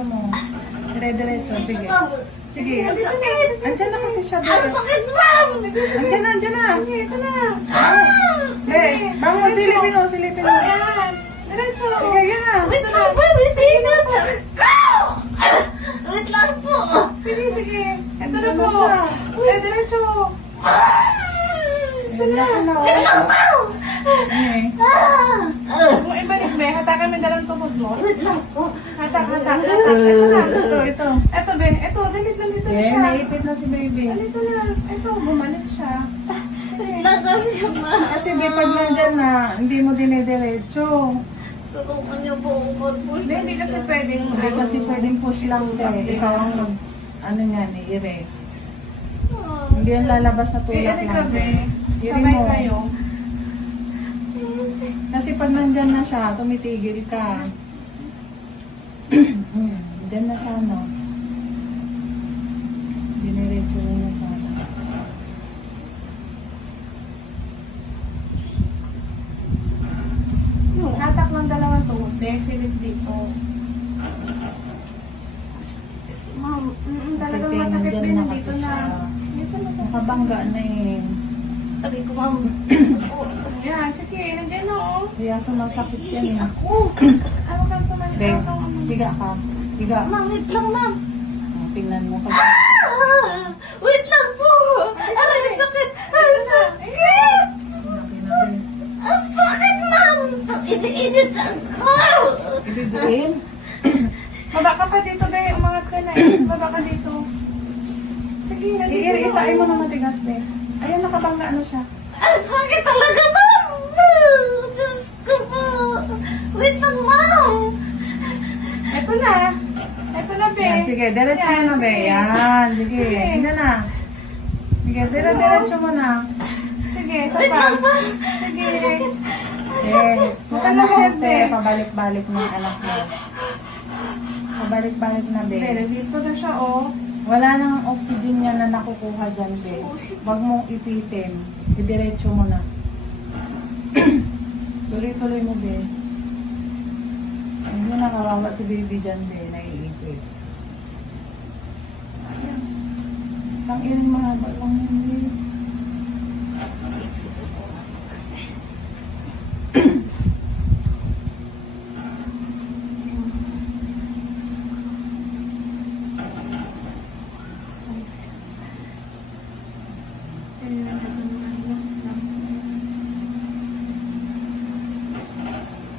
Dire-diretso mo. Dire-diretso. Sige. Sige. Andiyan na kasi siya. Ang sakit, ma'am! Andiyan na, andiyan na. Ito na. Bangon, silipin mo, silipin mo. Ayan. Diretso. Sige, yan na. Wait lang, ma'am. Hindi na. Wait lang po. Sige, sige. Ito na po. Diretso. Ito na. Wait lang, ma'am. Huwag mo ibalik, be. Hatakan mo dalang tuhod mo. Wait lang po. Hatak. Ito na. Ito. Ito, be. Ito, dalit na siya. Naipit na si baby. Ito na. Ito, bumalik siya. Wait lang kasi, ma'am. Kasi be, pag nandyan na, hindi mo dinediretso. Tulungan niyo po ako mag-push. Hindi kasi pwedeng, push lang, be. Ikaw ang ano nga, i-erect. Hindi yan lalabas na tulak lang. Sabay kayo. Kasi pag nandyan na siya, tumitigil ka. Diyan na sana. Diniretso mo na sana. Hatak ng dalawang tuhod. Silip dito. Ma'am, Kasi talagang masakit nandyan din na dito kasi na. siya. Dito na sa... Nakabangga na eh. Sabi ko, ma'am. Yan, sige. Nandiyan na oh. Kaya sumasakit yan eh. Ako. Ano ka sumasakit? Beng, Higa ka. Higa. Ma'am, wait lang, ma'am. Tingnan mo ka. Wait lang po. Aray, ang sakit. Ang sakit. Ang sakit, ma'am. Ini-init ako. Ibibiin. Baba ka pa dito, be. Umangat ka na eh. Baba ka dito. Sige, itain mo na matigas, be. Ayan, nakabangga ano siya. Ang sakit talaga, ma'am. Diyos ko po. Wait lang, ma'am. Ito na. Ito na, be. Yan, sige, diretso mo na, be. Yan, sige. Hindi na. Sige, diretso mo na. Sige, isa Wait pa. lang, ma'am. Sige. Ang Eh, sakit. makalakot, be. Pabalik-balik ng anak mo. Pabalik-balik na, be. Dito na siya, oh. Wala nang oxygen niya na nakukuha dyan, be. Huwag mong ipitin. Idiretso mo na. Tuloy-tuloy mo, be. Hindi na kawawa si baby dyan, be. Naiipit. Isang irin mahaba lang yun, be.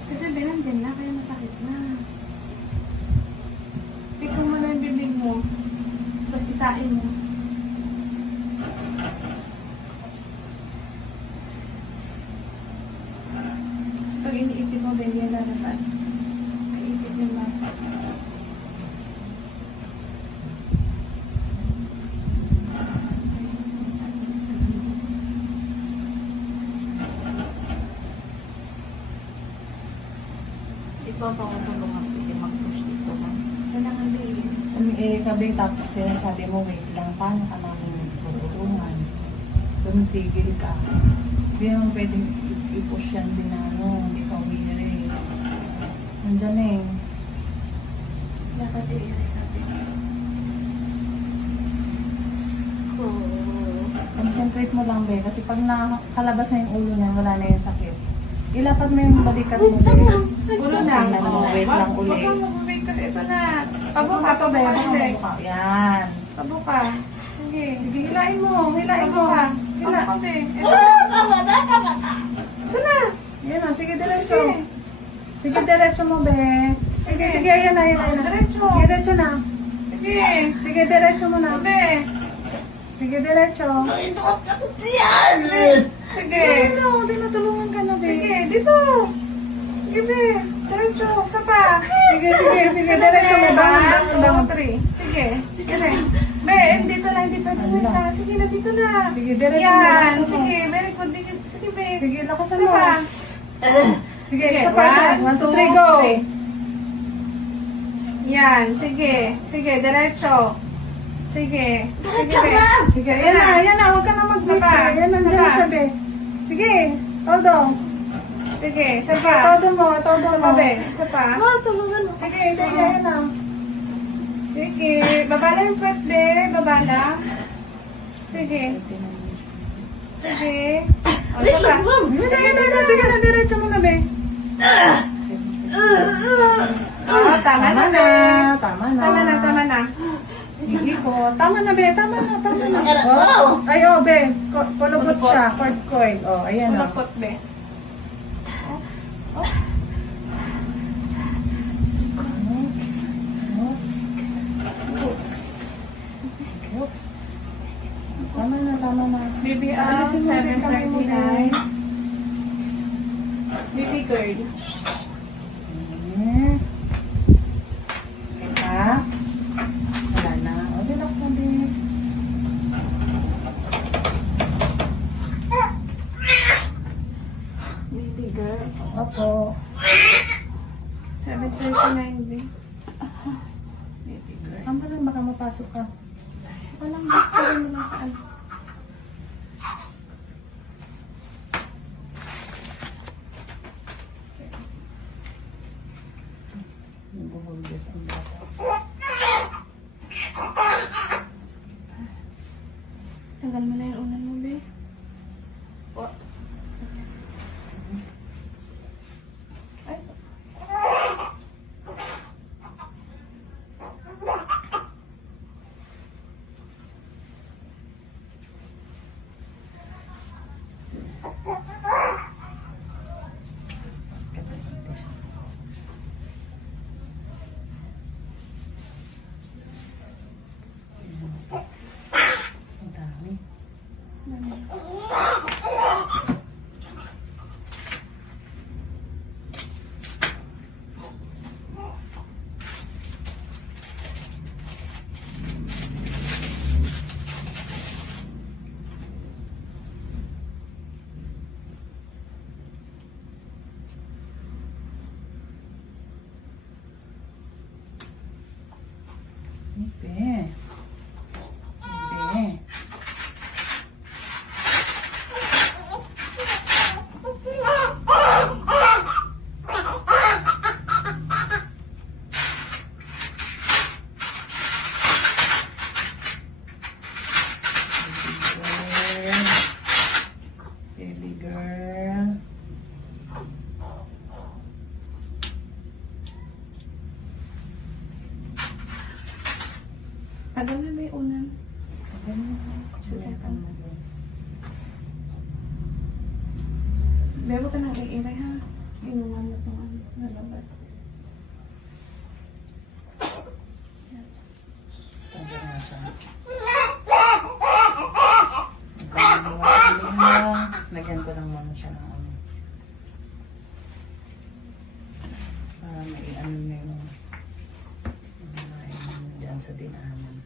Kasi binandyan na, kaya masakit na. Tingnan mo na yung bibig mo. Tapos kitain mo. Pag iniisip mo, baby, yan lalabas. Iisip mo lang. Ito ang pangutulungan ko. Hindi mag-push dito, ma'am. Kailangan din. Sabi tapos sabi mo, wait lang, paano ka namin tutulungan? Tumigil ka. Hindi naman pwedeng i-push yan din na ano, hindi ka umiiri. Nandyan eh. Dapat Concentrate mo lang, be. Kasi pag nakalabas na yung ulo niya, wala na yung sakit. Ilapad mo yung balikat mo, be. Ulo na. Tingnan mo, Wait lang uli. Huwag kang mag-wait kasi ito na. Pabuka to, be. Pabuka. Yan. Pabuka. Sige, hilain mo. Hilain mo. Hila. Ito Tama na. Ito na. Yan na. Sige, diretso. Sige, diretso mo, be. Sige, sige. Ayan na, ayan na. Diretso. Diretso na. Sige. Sige, diretso mo na. Be. Sige, diretso. Ito ang sakit yan. Sige. Ano, tinutulungan ka na, be. Sige, dito. Sige, be. Diretso. Isa pa. Sige, sige, sige. Diretso mo. Bangon. Sige. Sige. Be, dito na. Dito na. Sige na, dito na. Sige, diretso mo. Yan. diretso mo. Sige, very good. Sige, be. Sige, lakasan Isa mo. pa. Sige, isa pa. 1, 2, 3, go. Yan. Sige. Sige, diretso. Sige. Sige, be. Sige, ayan na, ayan na. Huwag ka na mag-break. Sapa. Ayan, nandiyan na Sapa. siya, be. Sige, todo. Sige, isa pa. Todo mo, be. Isa pa. Sige, sige, ayan na. Sige. Babala yung puwet, be. Babala. Sige. Sige. O, Wait isa pa. lang, ma'am. Sige na, diretso mo na, be. Oo, tama na, be. Tama na. Tama na, tama na. Hindi ko. Tama na, be. Tama na, tama na. Gotta Oh. go. Ay, oh, be. Kulubot siya. Court coin. Oh, ayan, oh. Kulupot, be. Tama na, tama na. Baby, Alisin mo yung kamay mo, 7:39. Baby girl. Ha? Wala na. O, relax na, babe. Baby girl. Opo. 7:39, be. Baby girl. Ang lang, baka mapasok ka. Walang gusto rin nila sa ano. Nabuhulgot ang bata. Tagal mo na yung unan mo, be. Ay. Ang dami. Ipe. Ipe. Baby girl. Tagal na ba yung unan? Susukan mo din. Bebo ka nang iingay, ha? Inuman mo itong ano, nalabas. Tanda na siya. Lagyan ko lang muna siya ng ano. Para may ano na yung dyan sa dinahanan.